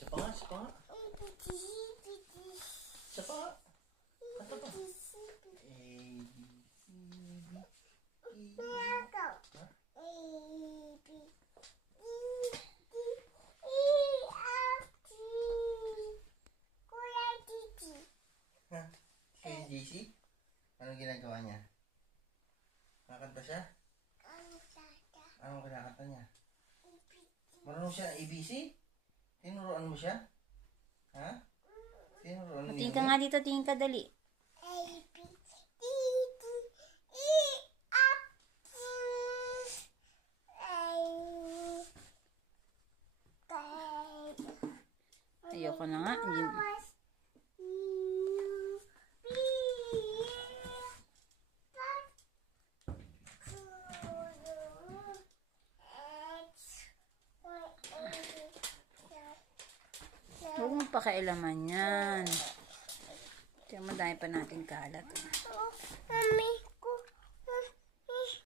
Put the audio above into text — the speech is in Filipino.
Isa pa nga, isa pa nga. Isa pa nga. Ito pa. A, B, C, D, E, ha? Ha? Kay JC? Anong ginagawa niya? Kakanta siya? Anong kinakanta niya? Marunong siya ABC? Tinuruan mo siya? Ha? Tinuruan mo Tingin ka nga dito, tingin ka dali. Ayoko na nga. Huwag mong pakialaman yan. Kaya madami pa natin kalat. Mami.